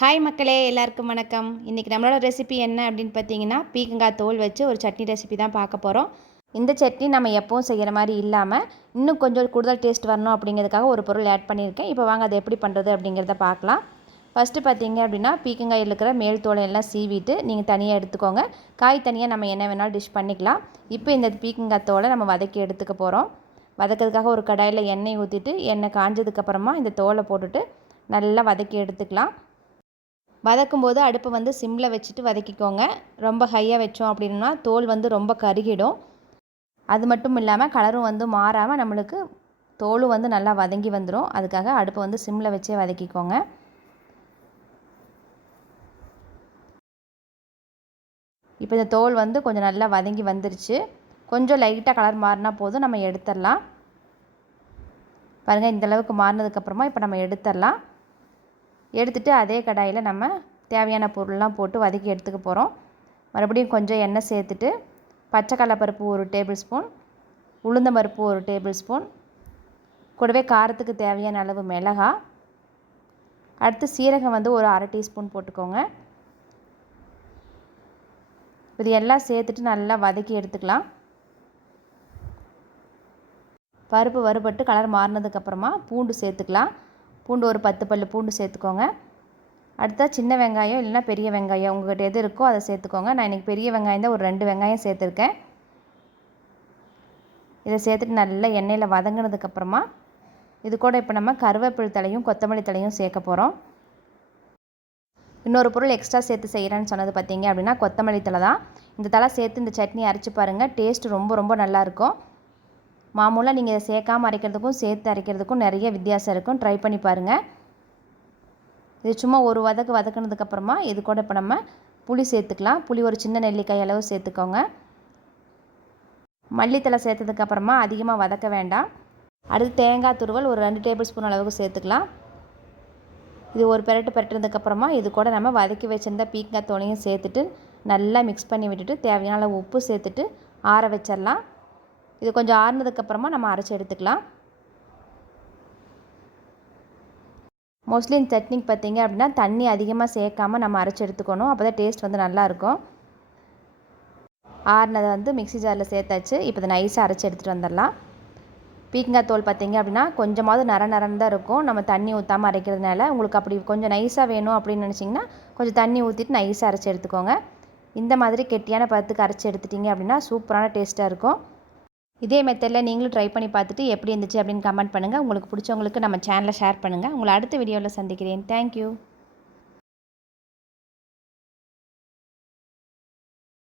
Hi மக்களே எல்லாருக்கும் வணக்கம். இன்றைக்கி நம்மளோட ரெசிபி என்ன அப்படின்னு பார்த்தீங்கன்னா பீக்கங்காய் தோல் வச்சு ஒரு சட்னி ரெசிபி தான் பார்க்க போகிறோம் இந்த சட்னி நம்ம எப்பவும் செய்கிற மாதிரி இல்லாமல் இன்னும் கொஞ்சம் கூடுதல் டேஸ்ட் வரணும் அப்படிங்கிறதுக்காக ஒரு பொருள் ஆட் பண்ணியிருக்கேன். இப்போ வாங்க அதை எப்படி பண்ணுறது அப்படிங்கிறத பார்க்கலாம். ஃபஸ்ட்டு பார்த்தீங்க அப்படின்னா பீக்கங்காயில் இருக்கிற மேல் தோலை எல்லாம் சீவிட்டு நீங்கள் தனியாக எடுத்துக்கோங்க. காய் தனியாக நம்ம என்ன வேணாலும் டிஷ் பண்ணிக்கலாம். இப்போ இந்த பீக்கங்காய் தோலை நம்ம வதக்கி எடுத்துக்க போகிறோம் வதக்கிறதுக்காக ஒரு கடாயில் எண்ணெய் ஊற்றிட்டு எண்ணெய் காஞ்சதுக்கப்புறமா இந்த தோலை போட்டுட்டு நல்லா வதக்கி எடுத்துக்கலாம். வதக்கும் போது அடுப்பை வந்து சிம்மில் வச்சுட்டு வதக்கிக்கோங்க. ரொம்ப ஹையாக வச்சோம் அப்படின்னா தோல் வந்து ரொம்ப கருகிடும். அது மட்டும் இல்லாமல் கலரும் வந்து மாறாமல் நம்மளுக்கு தோலும் வந்து நல்லா வதங்கி வந்துடும் அதுக்காக அடுப்பை வந்து சிம்மில் வச்சே வதக்கிக்கோங்க. இப்போ இந்த தோல் வந்து கொஞ்சம் நல்லா வதங்கி வந்துருச்சு. கொஞ்சம் லைட்டாக கலர் மாறினா போதும். நம்ம எடுத்துடலாம். பாருங்கள் இந்தளவுக்கு மாறினதுக்கப்புறமா இப்போ நம்ம எடுத்துடலாம். எடுத்துகிட்டு அதே கடாயில் நம்ம தேவையான பொருள்லாம் போட்டு வதக்கி எடுத்துக்க போகிறோம். மறுபடியும் கொஞ்சம் எண்ணெய் சேர்த்துட்டு பச்சை கடலப்பருப்பு ஒரு டேபிள் ஸ்பூன் உளுந்த பருப்பு ஒரு டேபிள் ஸ்பூன் கூடவே காரத்துக்கு தேவையான அளவு மிளகா அடுத்து சீரகம் வந்து ஒரு அரை டீஸ்பூன் போட்டுக்கோங்க. இது எல்லாம் சேர்த்துட்டு நல்லா வதக்கி எடுத்துக்கலாம். பருப்பு வறுபட்டு கலர் மாறினதுக்கப்புறமா பூண்டு சேர்த்துக்கலாம். பூண்டு ஒரு பத்து பல் பூண்டு சேர்த்துக்கோங்க. அடுத்தா சின்ன வெங்காயம் இல்லைனா பெரிய வெங்காயம் உங்கள்கிட்ட எது இருக்கோ அதை சேர்த்துக்கோங்க. நான் இன்றைக்கி பெரிய வெங்காயம் தான் ஒரு ரெண்டு வெங்காயம் சேர்த்துருக்கேன். இதை சேர்த்துட்டு நல்லா எண்ணெயில் வதங்கினதுக்கப்புறமா இது கூட இப்போ நம்ம கருவேப்பிலை தலையும் கொத்தமல்லி தலையும் சேர்க்க போகிறோம் இன்னொரு பொருள் எக்ஸ்ட்ரா சேர்த்து செய்கிறேன்னு சொன்னது பார்த்தீங்க அப்படின்னா கொத்தமல்லி தலை தான். இந்த தலை சேர்த்து இந்த சட்னி அரைச்சி பாருங்கள் டேஸ்ட் ரொம்ப ரொம்ப நல்லாயிருக்கும் மாமூலாக நீங்கள் இதை சேர்க்காமல் அரைக்கிறதுக்கும் சேர்த்து அரைக்கிறதுக்கும் நிறைய வித்தியாசம் இருக்கும். ட்ரை பண்ணி பாருங்கள் இது சும்மா ஒரு வதக்கு வதக்குனதுக்கப்புறமா இது கூட இப்போ நம்ம புளி சேர்த்துக்கலாம். புளி ஒரு சின்ன நெல்லிக்காய் அளவு சேர்த்துக்கோங்க. மல்லித்தலை சேர்த்ததுக்கப்புறமா அதிகமாக வதக்க வேண்டாம். அடுத்து தேங்காய் துருவல் ஒரு ரெண்டு டேபிள் ஸ்பூன் அளவுக்கு சேர்த்துக்கலாம். இது ஒரு பெரட்டு பெரட்டுனதுக்கப்புறமா இது கூட நம்ம வதக்கி வச்சுருந்த பீக்காய் தோலையும் சேர்த்துட்டு நல்லா மிக்ஸ் பண்ணி விட்டுட்டு தேவையான உப்பு சேர்த்துட்டு ஆற வச்சிடலாம் இது கொஞ்சம் ஆறுனதுக்கப்புறமா நம்ம அரைச்சி எடுத்துக்கலாம். மோஸ்ட்லி இந்த சட்னிக்கு பார்த்திங்க அப்படின்னா தண்ணி அதிகமாக சேர்க்காமல் நம்ம அரைச்சி எடுத்துக்கணும். அப்போ தான் டேஸ்ட் வந்து நல்லாயிருக்கும் ஆறுனதை வந்து மிக்சி ஜாரில் சேர்த்தாச்சு. இப்போ இதை நைஸாக அரைச்சி எடுத்துகிட்டு வந்துடலாம். பீக்கங்காய் தோல் பார்த்தீங்க அப்படின்னா கொஞ்சமாவது நர நரன்னு தான் இருக்கும். நம்ம தண்ணி ஊற்றாமல் அரைக்கிறதுனால உங்களுக்கு அப்படி கொஞ்சம் நைஸாக வேணும் அப்படின்னு நினச்சிங்கன்னா கொஞ்சம் தண்ணி ஊற்றிட்டு நைஸாக அரைச்சி எடுத்துக்கோங்க. இந்த மாதிரி கெட்டியான பதத்துக்கு அரைச்சி எடுத்துட்டிங்க அப்படின்னா சூப்பரான டேஸ்ட்டாக இருக்கும். இதே மெத்தடில் நீங்களும் ட்ரை பண்ணி பார்த்துட்டு எப்படி இருந்துச்சு அப்படின்னு கமெண்ட் பண்ணுங்கள் உங்களுக்கு பிடிச்சவங்களுக்கு நம்ம சேனலை ஷேர் பண்ணுங்கள் உங்களை அடுத்த வீடியோவில் சந்திக்கிறேன். தேங்க்யூ